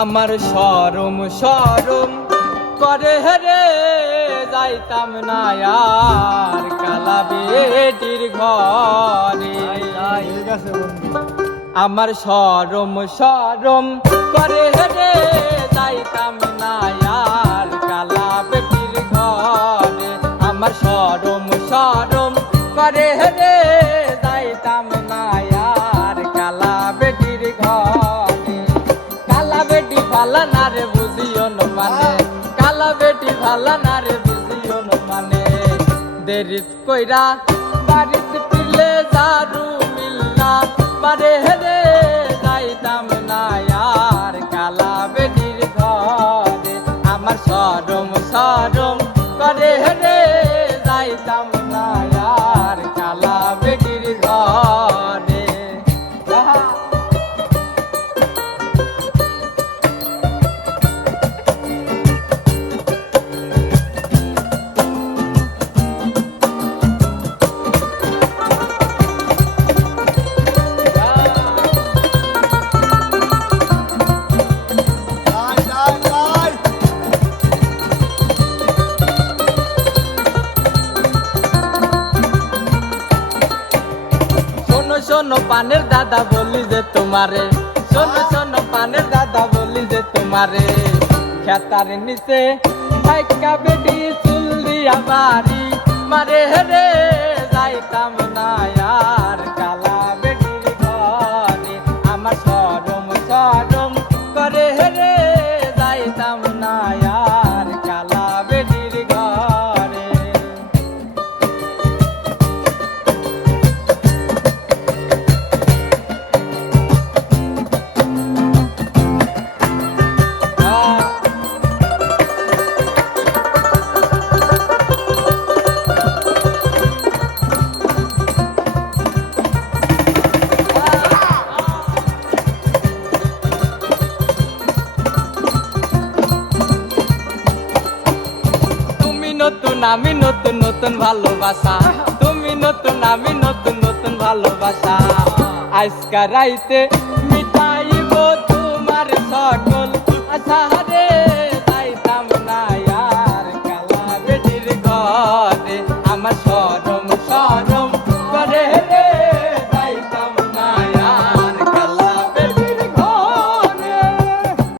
আমার শরম শরম করে রে যাইতাম না আর কালা বেটির ঘরে। আমার শরম শরম করে রে যাইতাম না আর কালা বেটির ঘরে। আমার শরম শরম করে রে যাইতাম না আর কালা বেটির ঘরে। কালা বেটি ভালা না রে বুঝিও ন মানে, কালা বেটি ভালা না রে বুঝিও ন মানে। দেরিত কইরা বাড়িত পিলে জারু মিল্লা মারে রে যাইতাম না আর কালা বেটির ঘরে। আমার শরম শরম করে রে যাইতাম না আর কালা বেটির ঘরে। শোনো পানের দাদা বলি যে তোমারে, শোনো শোনো পানের দাদা বলি যে তোমারে। খেতার নিচে ভাইকা বেটি চুল দিয়া বাড়ি মারে রে যাইতাম না আর কালা বেটির ঘরে। আমার শরম শরম করে রে যাইতাম না আর কালা বেটির ঘরে। আমি নতুন নতুন ভালোবাসা, তুমি নতুন আমি নতুন নতুন ভালোবাসা। আজকা রাইতে মিটাইব তোমার সকল আশা রে